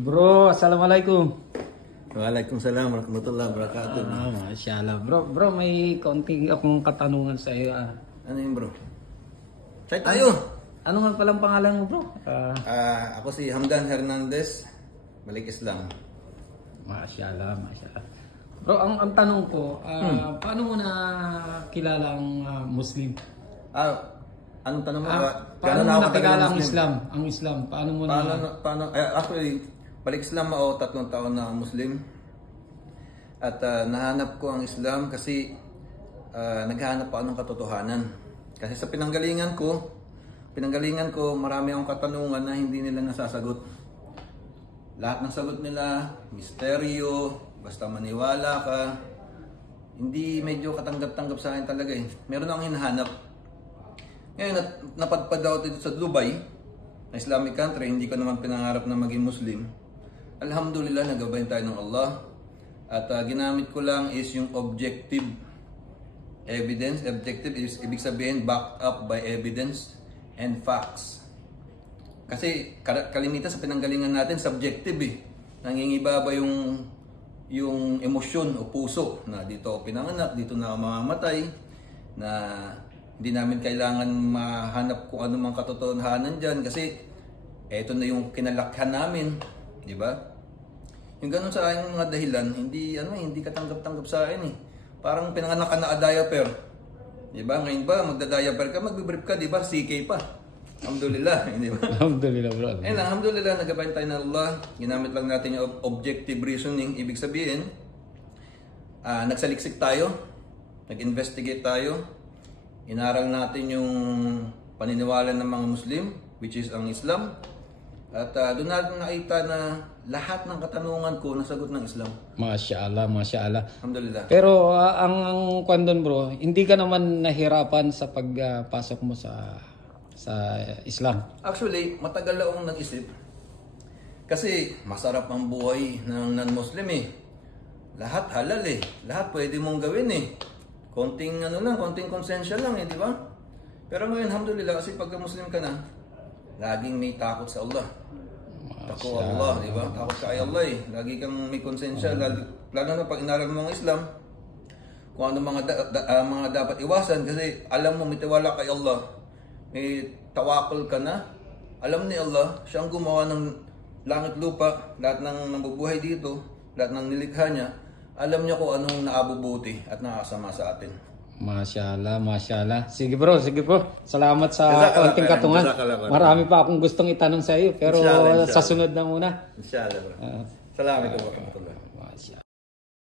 Bro, assalamualaikum. Waalaikumsalam warahmatullahi wabarakatuh. Masyaallah. Bro, may konting akong katanungan sa iyo. Ano yun bro? Try tayo! Ano nga palang pangalan mo bro? Ako si Hamdan Hernandez, Balik Islam. Masyaallah. Bro, ang tanong ko, paano mo na kilala ang Muslim? Anong tanong mo? Paano mo nakilala ang Islam? Ang Islam, paano mo Actually, Balik Islam ako 3 taon na Muslim. At nahanap ko ang Islam kasi naghahanap pa ng katotohanan. Kasi sa pinanggalingan ko, marami akong katanungan na hindi nila nasasagot. Lahat ng sagot nila, misteryo, basta maniwala ka. Hindi medyo katanggap-tanggap sa akin talaga eh. Meron akong hinahanap. Ngayon, napadpad ako dito sa Dubai, na Islamic country, hindi ko naman pinangarap na maging Muslim. Alhamdulillah, nagabayan tayo ng Allah. At ginamit ko lang is yung objective evidence. Objective is ibig sabihin backed up by evidence and facts. Kasi kalimitan sa pinanggalingan natin, subjective eh. Nangingibaba yung emosyon o puso na dito ako pinanganak, dito na ako mamamatay, na hindi namin kailangan mahanap kung ano mang katotohanan dyan kasi eto na yung kinalakhan namin, di ba? Yung ganun sa aking mga dahilan, hindi katanggap-tanggap sa akin eh. Parang pinanganak ka na a-diaper. Di ba? Ngayon ba, magda-diaper ka, magbibrip ka, di ba? CK pa. Alhamdulillah, di ba? Alhamdulillah bro. Alhamdulillah, nagabayan tayo ng Allah. Ginamit lang natin yung objective reasoning. Ibig sabihin, nagsaliksik tayo, nag-investigate tayo, inaral natin yung paniniwala ng mga Muslim, which is ang Islam. At doon natin nakita na lahat ng katanungan ko nasagot ng Islam. Masyaallah. Alhamdulillah. Pero ang kwandon bro, hindi ka naman nahirapan sa pagpasok mo sa Islam? Actually, matagal akong nag-isip. Kasi masarap ang buhay ng non-Muslim eh. Lahat halal eh. Lahat pwede mong gawin eh. Konting konsensya lang eh, di ba? Pero ngayon, alhamdulillah, kasi pagka Muslim ka na, laging may takot sa Allah. Takot Allah, di ba? Takot ka ay Allah eh. Lagi kang may konsensya. Lalo na pag inaral mo ang Islam, kung ano mga dapat iwasan, kasi alam mo, may tiwala kay Allah. May tawakal ka na. Alam ni Allah, siya ang gumawa ng langit lupa, lahat ng nabubuhay dito, lahat ng nilikha niya. Alam niya kung anong naabubuti at nakakasama sa atin. Masyaallah. Sige bro. Salamat sa konting katungan. Marami pa akong gustong itanong sa iyo, pero sa sunod na muna. Inshallah bro. Salamat warahmatullahi.